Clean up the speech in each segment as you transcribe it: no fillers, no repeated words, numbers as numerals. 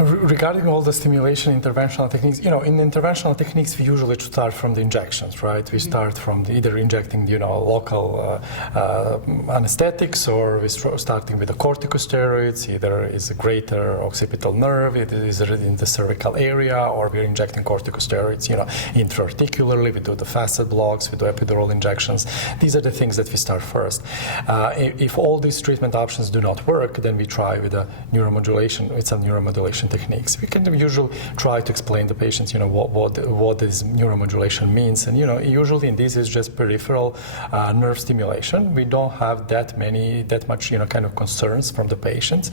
Regarding all the stimulation interventional techniques, in interventional techniques, we usually start from the injections, right? We start from either injecting, local anesthetics, or we starting with the corticosteroids. Either is a greater occipital nerve, it is in the cervical area, or we're injecting corticosteroids, intra-articularly. We do the facet blocks, we do epidural injections. These are the things that we start first. If all these treatment options do not work, then we try with a neuromodulation, with some neuromodulation techniques. We can usually try to explain to patients, what this neuromodulation means. And, usually in this is just peripheral nerve stimulation. We don't have that much, kind of concerns from the patients.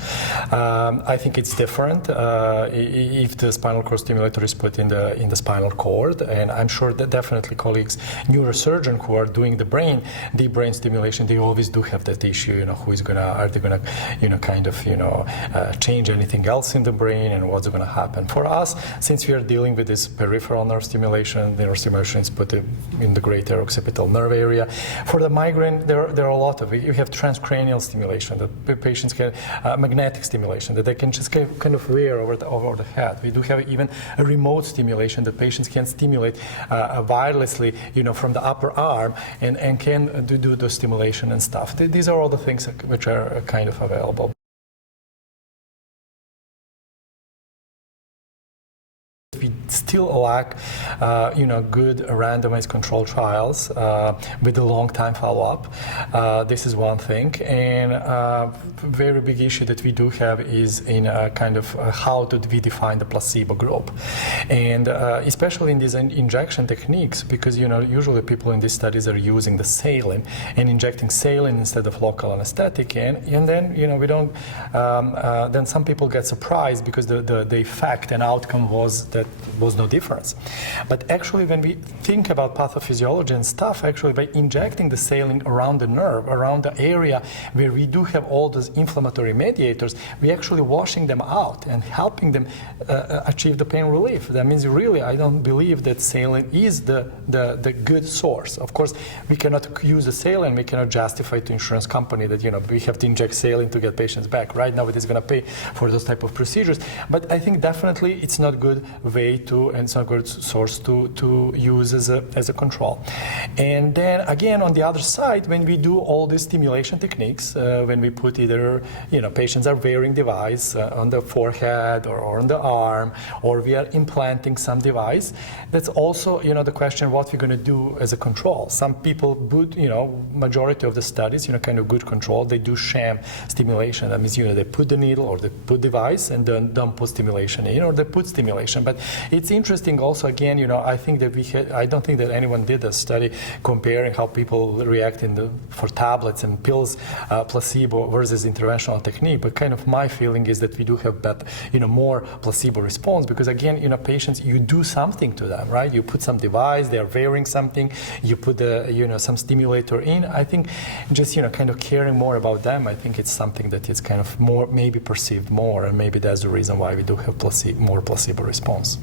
I think it's different if the spinal cord stimulator is put in the spinal cord. And I'm sure that definitely colleagues, neurosurgeons who are doing the deep brain stimulation, they always do have that issue, are they gonna, change anything else in the brain, and what's going to happen. For us, since we are dealing with this peripheral nerve stimulation, the nerve stimulation is put in the greater occipital nerve area. For the migraine, there are a lot of it. You have transcranial stimulation, the patients get magnetic stimulation that they can just kind of wear over the head. We do have even a remote stimulation that patients can stimulate wirelessly, from the upper arm, and can do the stimulation and stuff. These are all the things which are kind of available. We still lack, good randomized control trials with a long time follow-up. This is one thing, and a very big issue that we do have is in how do we define the placebo group, and especially in these injection techniques, because usually people in these studies are using the saline and injecting saline instead of local anesthetic, and then we don't. Then some people get surprised because the effect and outcome was no difference. But actually, when we think about pathophysiology and stuff, actually by injecting the saline around the nerve, around the area where we do have all those inflammatory mediators, we're actually washing them out and helping them achieve the pain relief. That means really, I don't believe that saline is the good source. Of course, we cannot use the saline, we cannot justify to insurance company that we have to inject saline to get patients back. Right? Nobody's going to pay for those type of procedures. But I think definitely it's not good way to, and it's not good source to use as a control. And then again, on the other side, when we do all these stimulation techniques, when we put either, patients are wearing device on the forehead or on the arm, or we are implanting some device, that's also, the question what we're going to do as a control. Some people put, majority of the studies, kind of good control, they do sham stimulation. That means, they put the needle or they put device and then don't put stimulation in, or they put stimulation. But it's interesting also, again, I think that I don't think that anyone did a study comparing how people react for tablets and pills, placebo versus interventional technique. But kind of my feeling is that we do have that, more placebo response, because again, patients, you do something to them, right? You put some device, they are wearing something, you put some stimulator in. I think just, kind of caring more about them, I think it's something that is kind of more, maybe perceived more, and maybe that's the reason why we do have more placebo response.